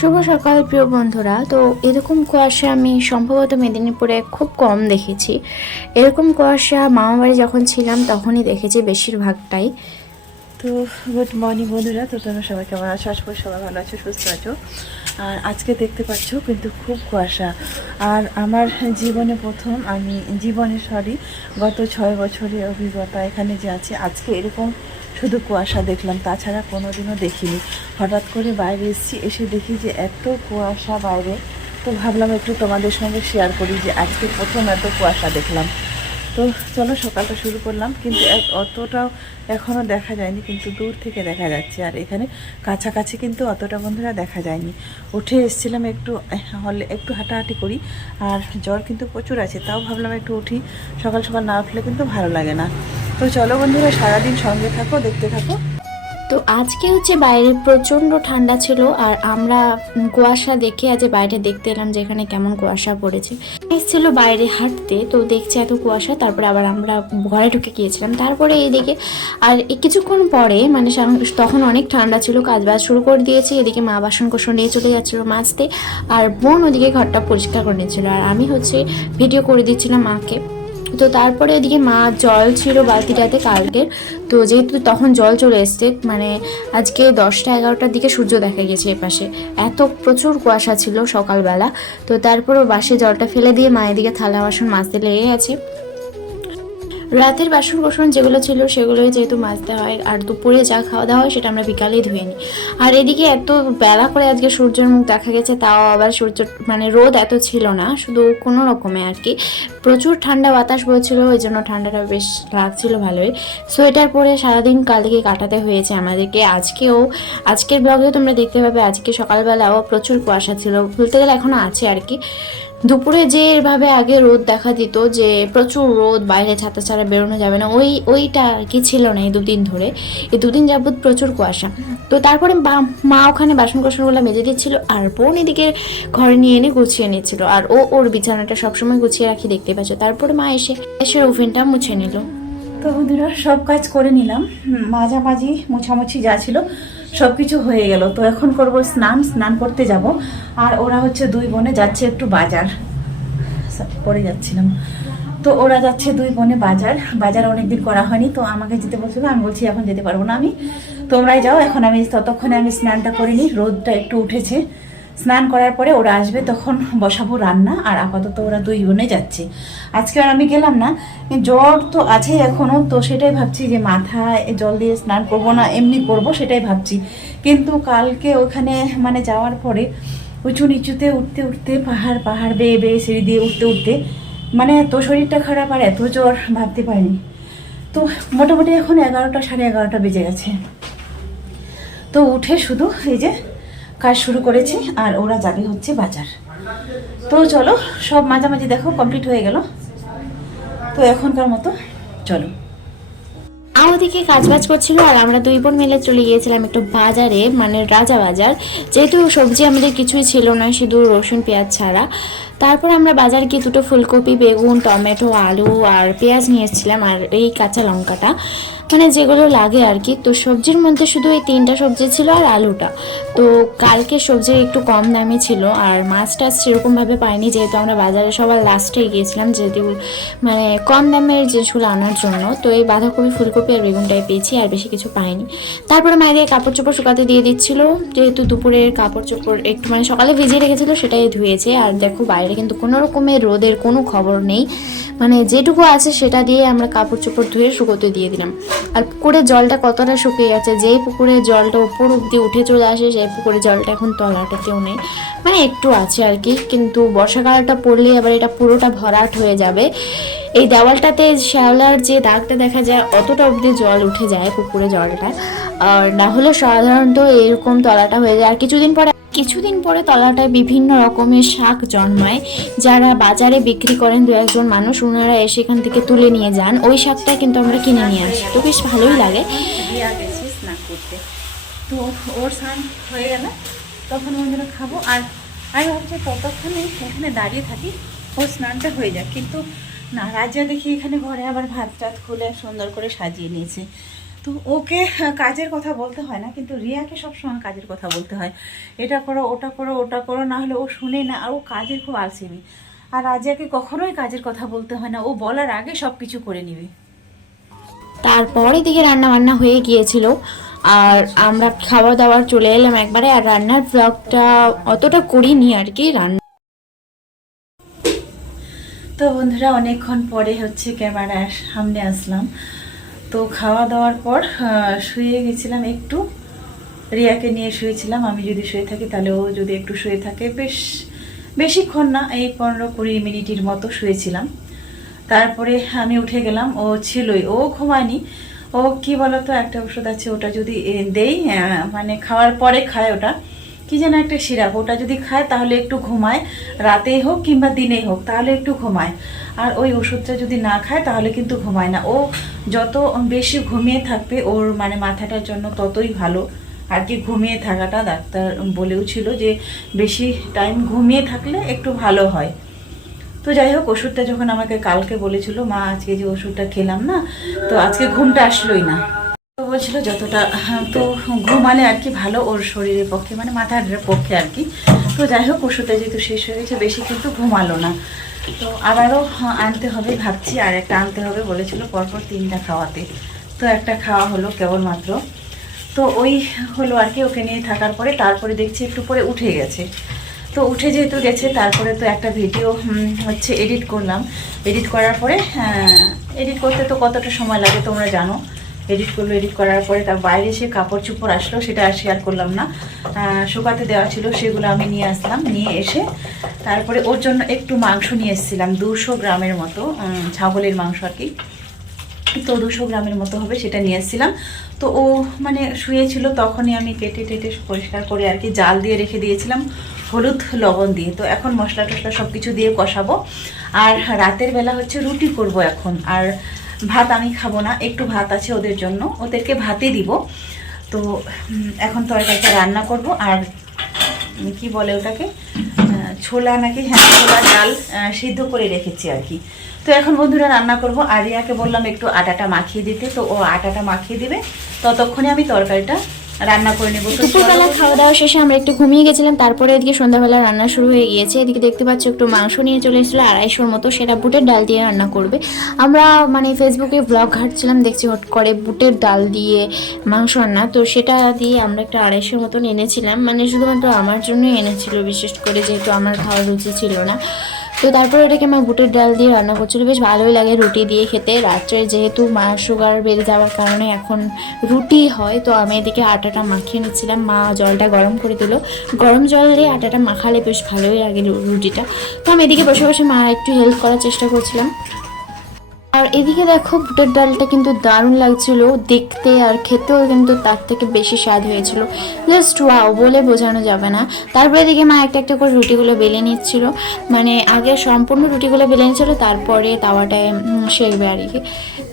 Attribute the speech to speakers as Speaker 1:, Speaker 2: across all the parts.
Speaker 1: শুভ সকাল, প্রিয় বন্ধুরা। তো এরকম কুয়াশা আমি সম্ভবত মেদিনীপুরে খুব কম দেখেছি। এরকম কুয়াশা মামাবাড়ি যখন ছিলাম, তখনই দেখেছি বেশিরভাগটাই।
Speaker 2: তো গুড মর্নিং বন্ধুরা। তো তোমরা সবাই কেমন আছো? আশা করি সবাই ভালো আছো, সুস্থ আছো। আর আজকে দেখতে পাচ্ছ কিন্তু খুব কুয়াশা। আর আমার জীবনে প্রথম আমি জীবনে সরি, গত ছয় বছরের অভিজ্ঞতা এখানে যে আছে, আজকে এরকম শুধু কুয়াশা দেখলাম, তাছাড়া কোনোদিনও দেখিনি। হঠাৎ করে বাইরে এসেছি, এসে দেখি যে এত কুয়াশা বাইরে। তো ভাবলাম একটু তোমাদের সঙ্গে শেয়ার করি যে আজকে প্রথম এত কুয়াশা দেখলাম। তো চলো, সকালটা শুরু করলাম, কিন্তু অতটাও এখনও দেখা যায়নি, কিন্তু দূর থেকে দেখা যাচ্ছে। আর এখানে কাছাকাছি কিন্তু অতটা বন্ধুরা দেখা যায়নি। উঠে এসেছিলাম একটু হলে একটু হাঁটাহাঁটি করি, আর জ্বর কিন্তু প্রচুর আছে, তাও ভাবলাম একটু উঠি। সকাল সকাল না উঠলে কিন্তু ভালো লাগে না। তো চলো বন্ধুরা, সারাদিন সঙ্গে থাকো, দেখতে থাকো।
Speaker 1: তো আজকে হচ্ছে বাইরে প্রচণ্ড ঠান্ডা ছিল, আর আমরা কুয়াশা দেখে আজ বাইরে দেখতে এলাম যে এখানে কেমন কুয়াশা পড়েছে। এসেছিল বাইরে হাঁটতে, তো দেখছে এত কুয়াশা, তারপরে আবার আমরা ঘরে ঢুকে গিয়েছিলাম। তারপরে এইদিকে আর কিছুক্ষণ পরে মানে তখন অনেক ঠান্ডা ছিল কাজ বাজ শুরু করে দিয়েছি, এদিকে মা বাসন কোসন নিয়ে চলে যাচ্ছিল মাজতে, আর বোন ওদিকে ঘরটা পরিষ্কার করে নিচ্ছিল আর আমি হচ্ছে ভিডিও করে দিচ্ছিলাম মাকে। তো তারপরে ওদিকে মা জল ছিল বালতিটাতে কালকের। তো যেহেতু তখন জল চলে এসছে মানে আজকে দশটা এগারোটার দিকে সূর্য দেখা গেছে এপাশে। এত প্রচুর কুয়াশা ছিল সকালবেলা। তো তারপরও বাসে জলটা ফেলে দিয়ে মায়ের দিকে থালা বাসন মাজতে লেগে গেছে। রাতের বাসন কোসন যেগুলো ছিল সেগুলোই যেহেতু মাজতে হয়, আর দুপুরে যা খাওয়া দাওয়া হয় সেটা আমরা বিকালেই ধুয়ে নিই। আর এদিকে এত বেলা করে আজকে সূর্যের মুখ দেখা গেছে, তাও আবার সূর্য মানে রোদ এত ছিল না, শুধু কোনো রকমে আর কি। প্রচুর ঠান্ডা বাতাস বইছিল, ওই জন্য ঠান্ডাটা বেশ লাগছিল ভালোই। সোয়েটার পরে সারাদিন কালকে কাটাতে হয়েছে আমাদেরকে। আজকেও, আজকের ব্লগেও তোমরা দেখতে পাবে, আজকে সকালবেলাও প্রচুর কুয়াশা ছিল, বলতে গেলে এখনও আছে আর কি। দুপুরে যে এভাবে আগে রোদ দেখা দিত যে প্রচুর রোদ, বাইরে ছাতা ছাড়া বেরোনো যাবে না, ওই, ওইটা আর কি ছিল না এই দুদিন ধরে। এই দুদিন যাবত প্রচুর কুয়াশা। তো তারপরে মা ওখানে বাসন কোসনগুলো মেজে দিচ্ছিল আর বোন এদিকে ঘরে নিয়ে এনে গুছিয়ে নিচ্ছিল। আর ও, ওর বিছানাটা সবসময় গুছিয়ে রাখি দেখতে পাচ্ছ। তারপরে মা এসে এসে ওভেনটা মুছে নিল।
Speaker 2: তো বন্ধুরা, সব কাজ করে নিলাম। মাঝামাঝি, মোছামুছি যা ছিল। সব কিছু হয়ে গেল। তো এখন করব স্নান স্নান করতে যাব। আর ওরা হচ্ছে দুই বনে যাচ্ছে একটু বাজার। পরে যাচ্ছিলাম। তো ওরা যাচ্ছে দুই বনে বাজার। বাজার অনেকদিন করা হয়নি, তো আমাকে যেতে বলছিল, আমি বলছি, এখন যেতে পারব না আমি। তোমরাই যাও, এখন আমি ততক্ষণে আমি স্নানটা করিনি, রোদটা একটু উঠেছে। স্নান করার পরে ওরা আসবে, তখন বসাবো রান্না আর আপাতত ওরা দুই বোনে যাচ্ছে। আজকে আর আমি গেলাম না, জ্বর তো আছে এখনও তো সেটাই ভাবছি যে মাথায় জল দিয়ে স্নান করব না, এমনি করব, সেটাই ভাবছি। কিন্তু কালকে ওখানে মানে যাওয়ার পরে উঁচু নিচুতে উঠতে উঠতে পাহাড় পাহাড় বেয়ে বেয়ে সিঁড়ি দিয়ে উঠতে উঠতে মানে এত শরীরটা খারাপ আর এত জ্বর ভাবতে পারিনি। তো মোটামুটি এখন এগারোটা, সাড়ে এগারোটা বেজে গেছে। তো উঠে শুধু এই যে কাজ শুরু করেছি আর ওরা যাবে হচ্ছে বাজার। তো চলো, সব মাঝামাঝি দেখো কমপ্লিট হয়ে গেল। তো এখনকার মতো চলো।
Speaker 1: ওদিকে কাজ বাজ করছিল আর আমরা দুই বোন মিলে চলে গিয়েছিলাম একটু বাজারে মানে রাজা বাজার। যেহেতু সবজি আমাদের কিছুই ছিল না শুধু রসুন, পেঁয়াজ ছাড়া। তারপর আমরা বাজার গিয়ে দুটো ফুলকপি, বেগুন, টমেটো, আলু আর পেঁয়াজ নিয়ে এসেছিলাম আর এই কাঁচা লঙ্কাটা। মানে যেগুলো লাগে আর কি। তো সবজির মধ্যে শুধু এই তিনটা সবজি ছিল আর আলুটা। তো কালকে সবজি একটু কম দামে ছিল আর মাছ টাছ সেরকমভাবে পাইনি যেহেতু আমরা বাজারে সবার লাস্টে গিয়েছিলাম যেহেতু মানে কম দামের জিনিসগুলো আনার জন্য। তো এই বাঁধাকপি, ফুলকপি আর বেগুনটাই পেয়েছি আর বেশি কিছু পাইনি। তারপরে মায়েদের কাপড় চোপড় শুকাতে দিয়ে দিচ্ছিল। যেহেতু দুপুরের কাপড় চোপড় একটু মানে সকালে ভিজিয়ে রেখেছিল সেটাই ধুয়েছে। আর দেখো বাইরে কিন্তু কোনো রকমের রোদের কোনো খবর নেই। মানে যেটুকু আছে সেটা দিয়ে আমরা কাপড় চোপড় ধুয়ে শুকোতে দিয়ে দিলাম। আর পুকুরের জলটা কতটা শুকিয়ে গেছে, যেই পুকুরের জলটা উপর অব্দি উঠে চলে আসে, সেই পুকুরের জলটা এখন তলাটাতেও নেই। মানে একটু আছে আর কি, কিন্তু বর্ষাকালটা পড়লে আবার এটা পুরোটা ভরাট হয়ে যাবে। এই দেওয়ালটাতে শ্যাওলার যে দাগটা দেখা যায়, অতটা অবধি জল উঠে যায় পুকুরে জলটা। আর না হলে সাধারণত এরকম তলাটা হয়ে যায়। আর কিছুদিন পরে কিছুদিন পরে তলাটায় বিভিন্ন রকমের শাক জন্মায়, যারা বাজারে বিক্রি করেন দু একজন মানুষ ওনারা এসে এখান থেকে তুলে নিয়ে যান। ওই শাকটা কিন্তু আমরা কিনে নিয়ে আসি। তো বেশ ভালোই লাগে।
Speaker 2: তো ওর স্নান হয়ে গেলে। তখন ওই খাব। আর আমি ভাবছি ততক্ষণে এখানে দাঁড়িয়ে থাকি। ওর স্নানটা হয়ে যাক। কিন্তু না রাজা দেখি এখানে ঘরে আবার ভাত টাত খুলে সুন্দর করে সাজিয়ে নিয়েছে। তো ওকে কাজের কথা বলতে হয় না কিন্তু রিয়াকে সবসময় কাজের কথা বলতে হয়। এটা করো ওটা করো ওটা করো না হলে ও শুনে না আর ও কাজের খুব আলসেমি। আর রাজিয়াকে কখনোই কাজের কথা বলতে হয় না ও বলার আগে সব কিছু করে নিবে।
Speaker 1: তারপরে দিকে রান্না বান্না হয়ে গিয়েছিল আর আমরা খাওয়া দাওয়ার চলে এলাম একবারে আর রান্নার ব্লগটা অতটা করিনি আর কি রান্না
Speaker 2: তো বন্ধুরা অনেকক্ষণ পরে হচ্ছে ক্যামেরার সামনে আসলাম। তো খাওয়া দাওয়ার পর শুয়ে গেছিলাম একটু। রিয়াকে নিয়ে শুয়েছিলাম, আমি যদি শুয়ে থাকি তাহলে ও যদি একটু শুয়ে থাকে। বেশ, বেশিক্ষণ না, এই পনেরো কুড়ি মিনিটের মতো শুয়েছিলাম। তারপরে আমি উঠে গেলাম, ও ছিলই, ও ঘুমায়নি। ও কি বলতো, একটা ওষুধ আছে, ওটা যদি দেই মানে খাওয়ার পরে খায় ওটা। কি যেন একটা সিরাপ ওটা যদি খায় তাহলে একটু ঘুমায়, রাতেই হোক কিংবা দিনেই হোক, তাহলে একটু ঘুমায়। আর ওই ওষুধটা যদি না খায় তাহলে কিন্তু ঘুমায় না। ও যত বেশি ঘুমিয়ে থাকবে, ওর মানে মাথাটার জন্য ততই ভালো। আর কি ঘুমিয়ে থাকাটা ডাক্তার বলেও ছিল যে বেশি টাইম ঘুমিয়ে থাকলে একটু ভালো হয়। তো যাই হোক, ওষুধটা যখন আমাকে কালকে বলেছিল, মা, আজকে যে ওষুধটা খেলাম না, তো আজকে ঘুমটা আসলোই না। বলছিল যতটা হ্যাঁ, তো ঘুমালে আর কি ভালো ওর শরীরের পক্ষে মানে মাথার পক্ষে আর কি। তো যাই হোক ওষুধটা যেহেতু শেষ হয়ে গেছে বেশি কিন্তু ঘুমালো না। তো আবারও হ্যাঁ, আনতে হবে ভাবছি আর একটা আনতে হবে বলেছিল পরপর তিনটা খাওয়াতে। তো একটা খাওয়া হলো কেবলমাত্র। তো ওই হলো আর কি ওকে নিয়ে থাকার পরে তারপরে দেখছি একটু পরে উঠে গেছে। তো উঠে যেহেতু গেছে তারপরে তো একটা ভিডিও হচ্ছে এডিট করলাম। এডিট করার পরে এডিট করতে তো কতটা সময় লাগে তোমরা জানো। এডিট করল এডিট করার পরে তার বাইরে সে কাপড় চুপড় আসলো, সেটা আর শেয়ার করলাম না। শুকাতে দেওয়া ছিল, সেগুলো আমি নিয়ে আসলাম, নিয়ে এসে তারপরে ওর জন্য একটু মাংস নিয়ে এসেছিলাম, দুশো গ্রামের মতো ছাগলের মাংস আর কি। তো দুশো গ্রামের মতো হবে সেটা নিয়ে এসেছিলাম। তো ও মানে শুয়েছিল, তখনই আমি কেটে টেটে পরিষ্কার করে আর কি জাল দিয়ে রেখে দিয়েছিলাম, হলুদ লবণ দিয়ে। তো এখন মশলা টশলা সব কিছু দিয়ে কষাবো। আর রাতের বেলা হচ্ছে রুটি করব এখন। আর ভাত আমি খাব না, একটু ভাত আছে ওদের জন্য, ওদেরকে ভাতে দিব। তো এখন তরকারিটা রান্না করব, আর কি বলে ওটাকে? ছোলা নাকি হ্যাঁ ছোলা, ডাল সিদ্ধ করে রেখেছি আর কি। তো এখন বন্ধুরা রান্না করব, আরিয়াকে বললাম একটু আটাটা মাখিয়ে দিতে, তো ও আটাটা মাখিয়ে দিবে, ততক্ষণে আমি তরকারিটা রান্না করে নেব
Speaker 1: দুপুরবেলা খাওয়া দাওয়া শেষে আমরা একটু ঘুমিয়ে গেছিলাম তারপরে এদিকে সন্ধ্যাবেলা রান্না শুরু হয়ে গিয়েছে। এদিকে দেখতে পাচ্ছ একটু মাংস নিয়ে চলে এসেছিল আড়াইশোর মতো সেটা বুটের ডাল দিয়ে রান্না করবে। আমরা মানে ফেসবুকে ব্লগ ঘাটছিলাম দেখছি হট করে বুটের ডাল দিয়ে মাংস রান্না। তো সেটা দিয়ে আমরা একটা আড়াইশোর মতন এনেছিলাম। মানে শুধুমাত্র আমার জন্যই এনেছিল বিশেষ করে যেহেতু আমার খাওয়ার রুচি ছিল না। তো তারপরে ওটাকে মা বুটের ডাল দিয়ে রান্না করছিল। বেশ ভালোই লাগে রুটি দিয়ে খেতে। রাত্রে যেহেতু মা সুগার বেড়ে যাওয়ার কারণে এখন রুটি হয়, তো আমি এদিকে আটাটা মাখিয়ে নিচ্ছিলাম। মা জলটা গরম করে দিল। গরম জল দিয়ে আটাটা মাখালে বেশ ভালোই লাগে রুটিটা। তো আমি এদিকে বসে বসে মা একটু হেল্প করার চেষ্টা করছিলাম। আর এদিকে দেখো বুটের ডালটা কিন্তু দারুণ লাগছিল। দেখতে আর খেতেও কিন্তু তার থেকে বেশি স্বাদ হয়েছিল। জাস্ট ওয়াও বলে বোঝানো যাবে না। তারপরে এদিকে মা একটা একটা করে রুটিগুলো বেলে নিচ্ছিল। মানে আগে সম্পূর্ণ রুটিগুলো বেলে নিচ্ছিল, তারপরে তাওয়াটায় সেকবে আর কি।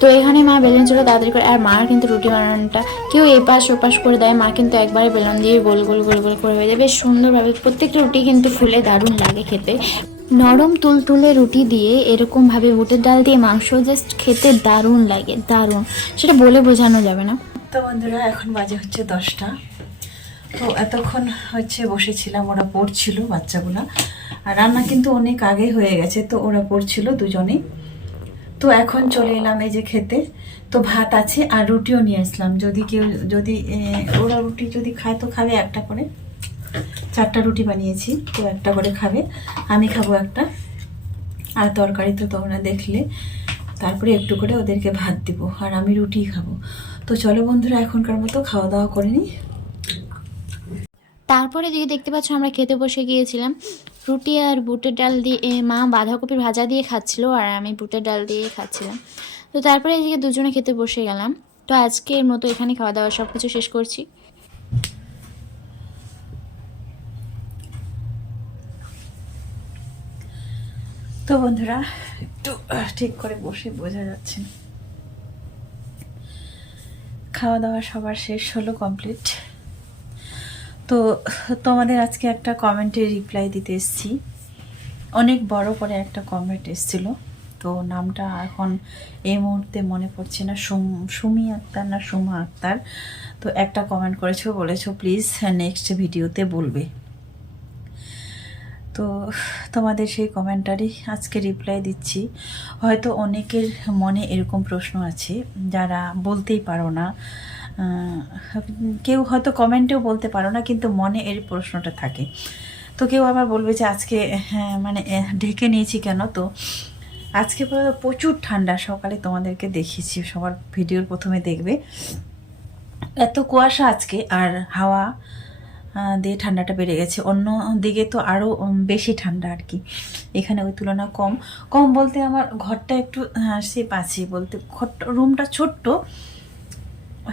Speaker 1: তো এখানে মা বেলে নিচ্ছিল তাড়াতাড়ি করে। আর মার কিন্তু রুটি বানানোটা কেউ এপাশ ওপাশ করে দেয়। মা কিন্তু একবারে বেলন দিয়ে গোল গোল গোল গোল করে হয়ে যায়। বেশ সুন্দরভাবে প্রত্যেকটা রুটি কিন্তু ফুলে দারুণ লাগে খেতে। নরম তুলতুলে রুটি দিয়ে এরকমভাবে বুটের ডাল দিয়ে মাংস জাস্ট খেতে দারুণ লাগে, দারুণ। সেটা বলে বোঝানো যাবে না।
Speaker 2: তো বন্ধুরা, এখন বাজে হচ্ছে দশটা। তো এতক্ষণ হচ্ছে বসেছিলাম, ওরা পড়ছিল, বাচ্চাগুলো। আর রান্না কিন্তু অনেক আগে হয়ে গেছে, তো ওরা পড়ছিল দুজনেই। তো এখন চলে এলাম এই যে খেতে। তো ভাত আছে আর রুটিও নিয়ে আসলাম। যদি কেউ, যদি ওরা রুটি যদি খায় তো খাবে একটা করে। চারটা রুটি বানিয়েছি, তো একটা করে খাবে। আমি খাব একটা। আর তরকারি তো তোমরা দেখলে। তারপরে একটু করে ওদেরকে ভাত দিব, আর আমি রুটি খাব। তো চলো বন্ধুরা, এখনকার মতো খাওয়া দাওয়া করে নিই।
Speaker 1: তারপরে দিকে দেখতে পাচ্ছ আমরা খেতে বসে গিয়েছিলাম, রুটি আর বুটের ডাল দিয়ে মা বাঁধাকপির ভাজা দিয়ে খাচ্ছিল, আর আমি বুটের ডাল দিয়ে খাচ্ছিলাম। তো তারপরে এদিকে দুজনে খেতে বসে গেলাম। তো আজকের মতো এখানে খাওয়া দাওয়া সব কিছু শেষ করছি।
Speaker 2: তো বন্ধুরা, একটু ঠিক করে বসে বোঝা যাচ্ছে না। খাওয়া দাওয়া সবার শেষ হলো কমপ্লিট তো, তোমাদের আজকে একটা কমেন্টে রিপ্লাই দিতে এসেছি। অনেক বড় করে একটা কমেন্ট এসেছিল। তো নামটা এখন এই মুহূর্তে মনে পড়ছে না। সুম- সুমি আক্তার না সুমা আক্তার? তো একটা কমেন্ট করেছ, বলেছ প্লিজ নেক্সট ভিডিওতে বলবে। তো তোমাদের সেই কমেন্টারই আজকে রিপ্লাই দিচ্ছি। হয়তো অনেকের মনে এরকম প্রশ্ন আছে, যারা বলতেই পারো না। কেউ হয়তো কমেন্টেও বলতে পারো না, কিন্তু মনে এর প্রশ্নটা থাকে। তো কেউ আবার বলবে যে আজকে হ্যাঁ মানে ঢেকে নিয়েছি কেন? তো আজকে পুরো প্রচুর ঠান্ডা, সকালে তোমাদেরকে দেখিয়েছি, সবার ভিডিওর প্রথমে দেখবে। এত কুয়াশা আজকে, আর হাওয়া দিয়ে ঠান্ডাটা বেড়ে গেছে। অন্য দিকে তো আরও বেশি ঠান্ডা আর কি। এখানে ওই তুলনা কম। কম বলতে আমার ঘরটা একটু সেপ আছে বলতে, ঘরটা, রুমটা ছোট্ট।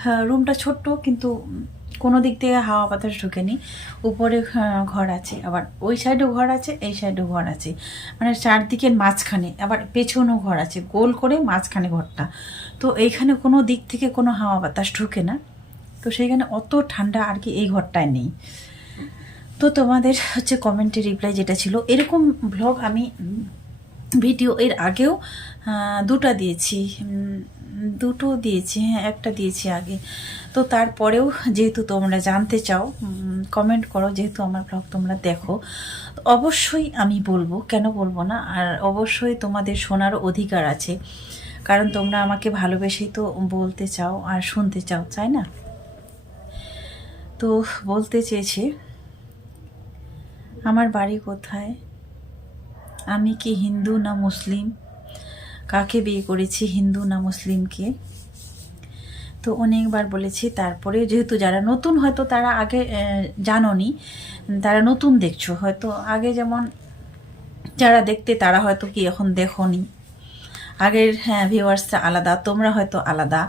Speaker 2: হ্যাঁ রুমটা ছোট্ট কিন্তু কোনো দিক থেকে হাওয়া বাতাস ঢোকেনি। উপরে ঘর আছে। আবার ওই সাইডেও ঘর আছে, এই সাইডেও ঘর আছে। মানে চারদিকের মাঝখানে, আবার পেছনেও ঘর আছে। গোল করে মাঝখানে ঘরটা। তো এইখানে কোনো দিক থেকে কোনো হাওয়া বাতাস ঢোকে না। তো সেইখানে অত ঠান্ডা আর কি এই ঘরটায় নেই। তো তোমাদের হচ্ছে কমেন্টে রিপ্লাই যেটা ছিল, এরকম ব্লগ আমি ভিডিও এর আগেও দুটো দিয়েছি দুটো দিয়েছি হ্যাঁ একটা দিয়েছি আগে। তো তারপরেও যেহেতু তোমরা জানতে চাও কমেন্ট করো যেহেতু আমার ব্লগ তোমরা দেখো। অবশ্যই আমি বলব, কেন বলব না, আর অবশ্যই তোমাদের শোনার অধিকার আছে। কারণ তোমরা আমাকে ভালোবেসেই তো বলতে চাও আর শুনতে চাও, তাই না? তো বলতে চেয়েছে, আমার বাড়ি কোথায়? আমি কি হিন্দু না মুসলিম? কাকে বিয়ে করেছি হিন্দু না মুসলিমকে? তো অনেকবার বলেছি তারপরে যেহেতু যারা নতুন হয়তো তারা আগে জানোনি, তারা নতুন দেখছ, হয়তো আগে যেমন যারা দেখতে তারা হয়তো কি এখন দেখোনি। আগের হ্যাঁ ভিউয়ার্সটা আলাদা তোমরা হয়তো আলাদা।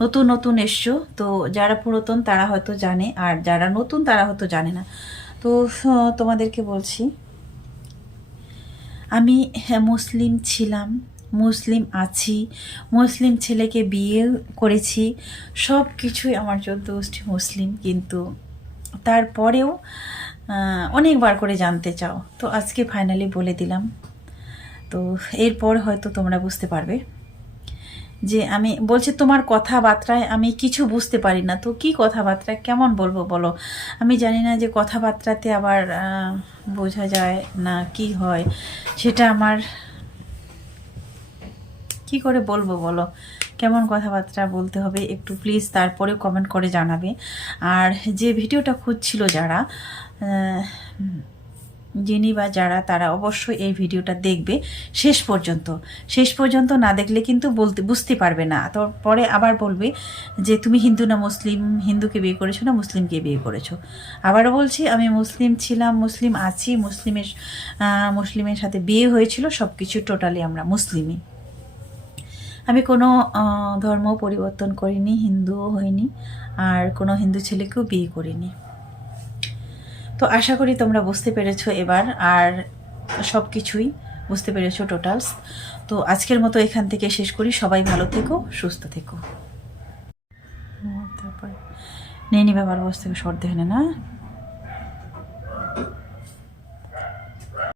Speaker 2: নতুন নতুন এসছো তো যারা পুরাতন তারা হয়তো জানে আর যারা নতুন তারা হয়তো জানে না। তো তোমাদেরকে বলছি আমি হ্যাঁ, মুসলিম ছিলাম মুসলিম আছি মুসলিম ছেলেকে বিয়ে করেছি সব কিছুই আমার চোদ্দ গোষ্ঠী মুসলিম কিন্তু তারপরেও অনেকবার করে জানতে চাও। তো আজকে ফাইনালি বলে দিলাম। তো এরপর হয়তো তোমরা বুঝতে পারবে যে আমি বলছে তোমার কথাবার্তায় আমি কিছু বুঝতে পারি না। তো কি কথাবার্তা? কেমন বলব বলো? আমি জানি না যে কথাবার্তাতে আবার বোঝা যায় না কি হয়। সেটা আমার কি করে বলব বলো? কেমন কথাবার্তা বলতে হবে একটু প্লিজ তারপরেও কমেন্ট করে জানাবে। আর যে ভিডিওটা খুঁজছিল যারা যিনি বা যারা, তারা অবশ্যই এই ভিডিওটা দেখবে শেষ পর্যন্ত। শেষ পর্যন্ত না দেখলে কিন্তু বলতে, বুঝতে পারবে না। তো পরে আবার বলবে যে, তুমি হিন্দু না মুসলিম? হিন্দুকে বিয়ে করেছ না মুসলিমকে বিয়ে করেছ? আবারও বলছি, আমি মুসলিম ছিলাম, মুসলিম আছি, মুসলিমের মুসলিমের সাথে বিয়ে হয়েছিল সব কিছু টোটালি আমরা মুসলিমই। আমি কোনো ধর্ম পরিবর্তন করিনি, হিন্দুও হইনি, আর কোনো হিন্দু ছেলেকেও বিয়ে করিনি। তো আশা করি তোমরা বুঝতে পেরেছ এবার আর সব কিছুই বুঝতে পেরেছ টোটালস তো আজকের মতো এখান থেকে শেষ করি। সবাই ভালো থেকো, সুস্থ থেকো। নেই বস আবার বসে থেকে সর্দি হয় না?